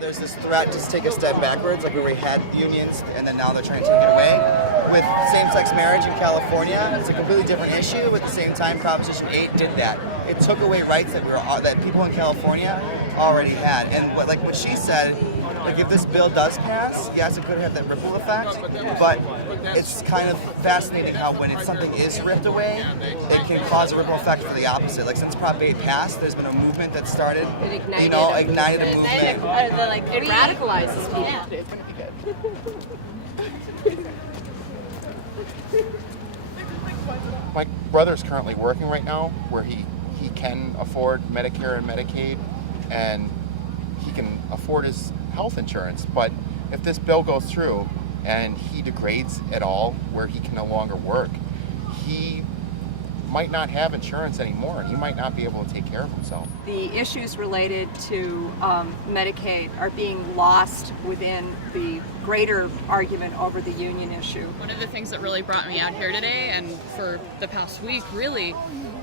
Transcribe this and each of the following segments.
where there's this threat to take a step backwards, like where we had unions and then now they're trying to take it away. With same-sex marriage in California, it's a completely different issue. At the same time, Proposition 8 did that. It took away rights that people in California already had. And what she said, like if this bill does pass, yes, it could have that ripple effect, but it's kind of fascinating how when something is ripped away, it can cause a ripple effect for the opposite. Like since Prop 8 passed, there's been a movement that started, it ignited a movement. It radicalizes people. Yeah. It's going to be good. My brother's currently working right now where he can afford Medicare and Medicaid, and he can afford his health insurance. But if this bill goes through and he degrades at all where he can no longer work, he might not have insurance anymore, and he might not be able to take care of himself. The issues related to Medicaid are being lost within the greater argument over the union issue. One of the things that really brought me out here today and for the past week really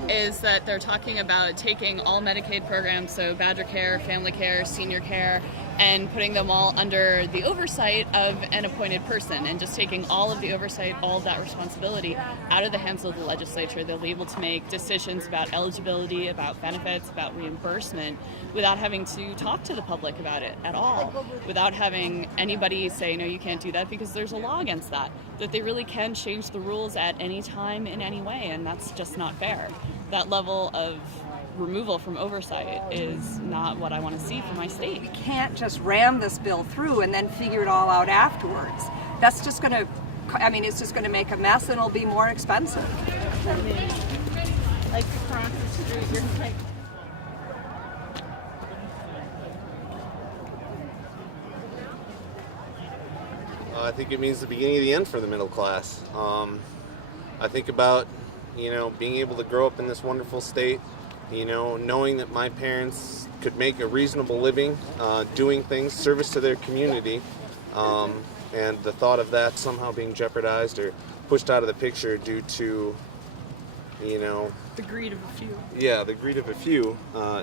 is that they're talking about taking all Medicaid programs, so Badger Care, Family Care, Senior Care, and putting them all under the oversight of an appointed person and just taking all of the oversight, all of that responsibility out of the hands of the legislature. They'll be able to make decisions about eligibility, about benefits, about reimbursement without having to talk to the public about it at all, without having anybody say, no, you can't do that, because there's a law against that they really can change the rules at any time in any way, and that's just not fair. That level of removal from oversight is not what I want to see for my state. We can't just ram this bill through and then figure it all out afterwards. That's just going to, it's just going to make a mess and it'll be more expensive. Like across the street, you're like. I think it means the beginning of the end for the middle class. I think about, being able to grow up in this wonderful state, knowing that my parents could make a reasonable living doing things, service to their community, and the thought of that somehow being jeopardized or pushed out of the picture due to, the greed of a few. Yeah, the greed of a few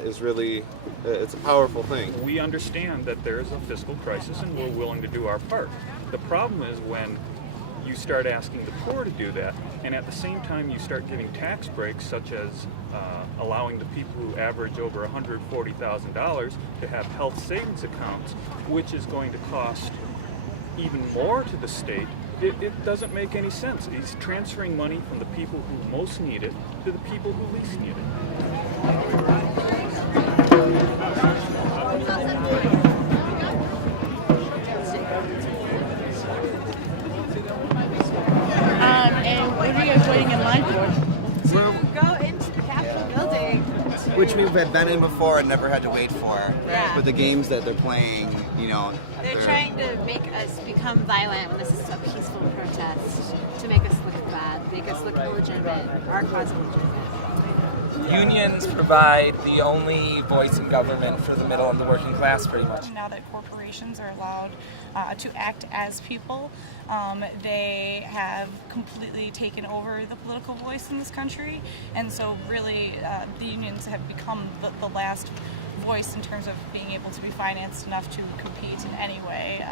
is really, it's a powerful thing. We understand that there is a fiscal crisis and we're willing to do our part. The problem is when you start asking the poor to do that, and at the same time you start giving tax breaks, such as allowing the people who average over $140,000 to have health savings accounts, which is going to cost even more to the state. It doesn't make any sense. He's transferring money from the people who most need it to the people who least need it. And what are you guys waiting in line for? We're, Go into the Capitol building. which we've been in before and never had to wait for. Yeah. But the games that they're playing, They're trying to make us become violent when this is a peaceful protest, to make us look bad, make us look illegitimate, our cause illegitimate. Unions provide the only voice in government for the middle and the working class, pretty much. Now that corporations are allowed to act as people, they have completely taken over the political voice in this country, and so really the unions have become the last voice in terms of being able to be financed enough to compete in any way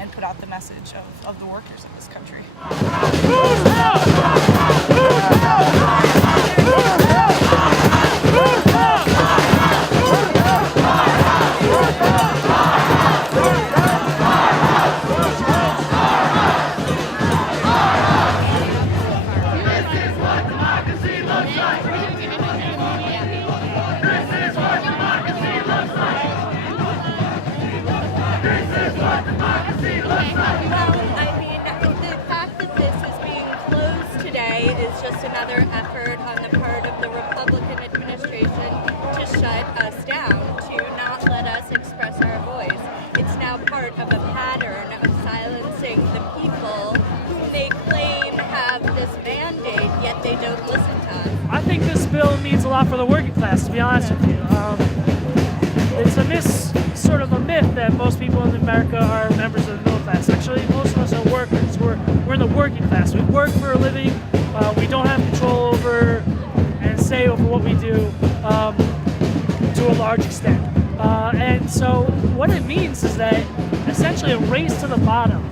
and put out the message of the workers of this country. Just another effort on the part of the Republican administration to shut us down, to not let us express our voice. It's now part of a pattern of silencing the people whom they claim have this mandate, yet they don't listen to us. I think this bill means a lot for the working class, to be honest with you. It's sort of a myth that most people in America are members of the middle class. Actually, most of us are workers. We're in the working class. We work for a living. We don't have control over and say over what we do to a large extent. And so what it means is that essentially a race to the bottom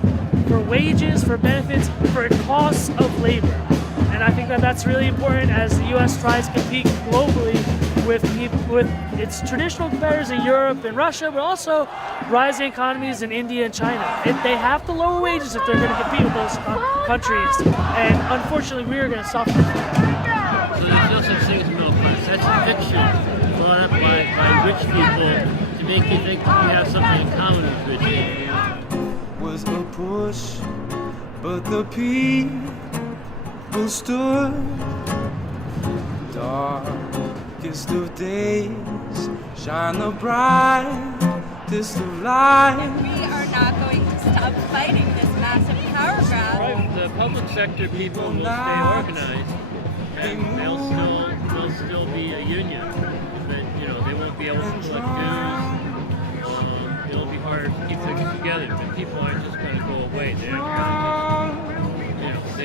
for wages, for benefits, for costs of labor. And I think that that's really important as the U.S. tries to compete globally with its traditional competitors in Europe and Russia, but also rising economies in India and China. They have to lower wages if they're going to compete with those countries. And unfortunately, we are going to suffer. So there's no such thing as middle class. That's a fiction brought up by rich people to make you think you have something in common with rich people. Was a push, but the people stood. Darkest of days, shine the brightest of lights. We are not going to stop fighting this massive power grab. The public sector people will stay organized, and they'll still be a union, but they won't be able to collect dues. It'll be harder to keep things together, but people aren't just going to go away. They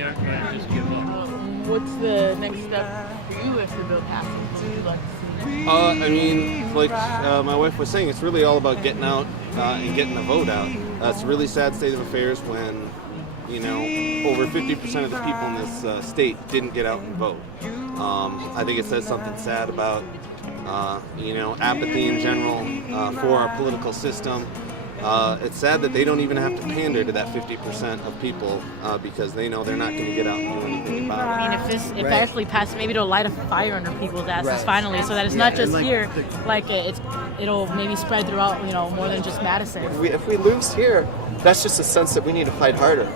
aren't going to just give up. What's the next step for you if the bill passes? What would you like to see? I mean, like my wife was saying, it's really all about getting out and getting the vote out. It's a really sad state of affairs when, over 50% of the people in this state didn't get out and vote. I think it says something sad about, apathy in general for our political system. It's sad that they don't even have to pander to that 50% of people because they know they're not going to get out and do anything about it. I mean, if it actually passes, maybe it'll light a fire under people's asses finally, so that it's not just here. It'll maybe spread throughout, more than just Madison. If we lose here, that's just a sense that we need to fight harder,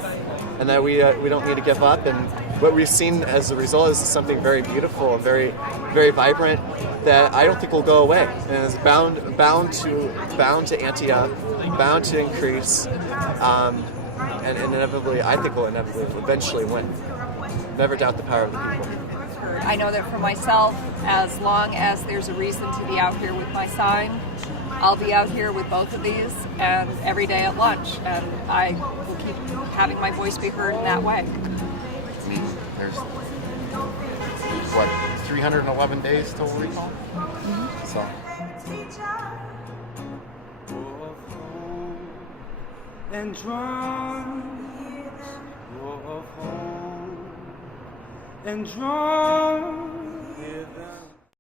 and that we don't need to give up. And what we've seen as a result is something very beautiful and very, very vibrant that I don't think will go away, and is bound to ante up, bound to increase, and inevitably, I think will inevitably eventually win. Never doubt the power of the people. I know that for myself, as long as there's a reason to be out here with my sign, I'll be out here with both of these and every day at lunch, and I will keep having my voice be heard in that way. I mean, there's 311 days till recall? So. And drawn of home and drawn